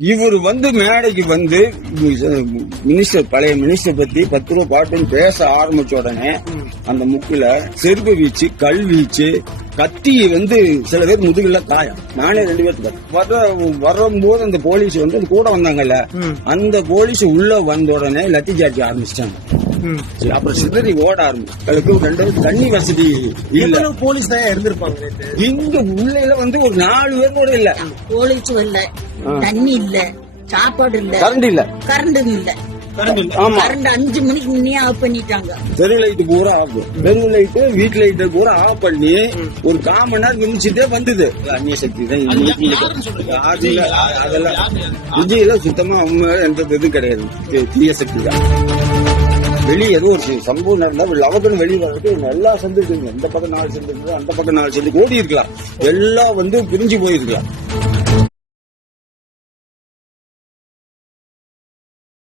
இவர் வந்து மேடைக்கு வந்து மினிஸ்டர் பழைய மினிஸ்டர் பத்தி பத்து ரூபா பாட்டுன்னு பேச ஆரம்பிச்ச உடனே அந்த முக்குல செருப்பு வீச்சு கல் வீச்சு கத்தி வந்து சில பேர் முதுகுல காயம். நானே ரெண்டு பேருக்கு வர வரும்போது அந்த போலீஸ் வந்து கூட வந்தாங்கல்ல அந்த போலீஸ் உள்ள வந்த உடனே லத்தி சார்ஜ் ஆரம்பிச்சிட்டாங்க. அப்புறம் சிதறி ஓட ஆரம்பிச்சு ரெண்டு பேரும் தண்ணி வசதி இல்ல. போலீஸ் தான் இருந்திருப்பாங்க இங்க உள்ளே வந்து ஒரு நாலு பேர் கூட இல்ல. போலீஸ் இல்ல. தண்ணி இல்ல. சாப்பாடு இல்ல. கரண்ட் இல்ல. கரண்டும் இல்ல. கரண்ட் அஞ்சு மணிக்கு முன்னே ஆஃப் பண்ணிட்டாங்க. தெரு லைட் பூரா ஆஃப் தெரு லைட் வீட்டு லைட் பூரா ஆஃப் பண்ணி ஒரு கால் மணி நேரம் மிதிச்சுட்டே வந்தது. அந்நிய சக்தி தான். அதெல்லாம் விஜயில சுத்தமா அவங்க எந்த இதுவும் கிடையாது. தீய சக்தி தான். வெளியே ஏதோ ஒரு சம்பவம் நடந்தா லவக்கன்னு வெளியே வர்றதுக்கு எல்லா சந்து இருக்குங்க இந்த பக்கம் நாலு சந்து இருக்குது அந்த பக்கம் நாலு சந்து ஓடி இருக்கலாம் எல்லாம் வந்து பிரிஞ்சு போயிருக்கலாம்.